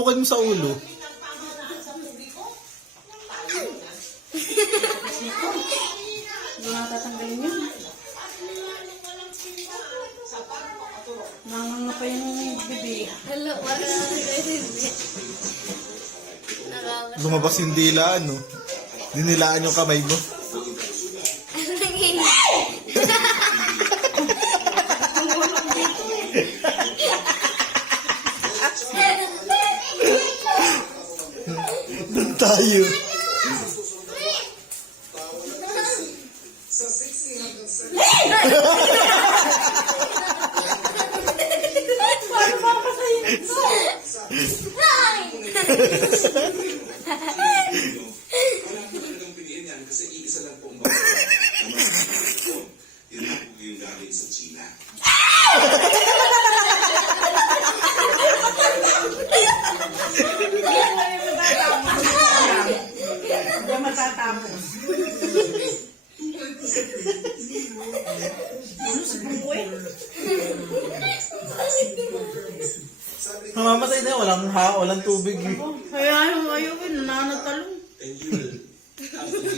pukpukin mo sa ulo. Hindi nga tatanggalin yun. Nanganga pa yung bibig. Hello, wala na kayo hindi. Nakakatawa. Lumabas yung dila, ano? Dinilaan yung kamay mo. Doon tayo. Talagang piliin yan kasi iisa lang po ang bawat yun ang po yung galing sa China. Hindi matatapos. Mamamatay na, walang tubig eh. Kaya ayaw, nananatalong. And you will have to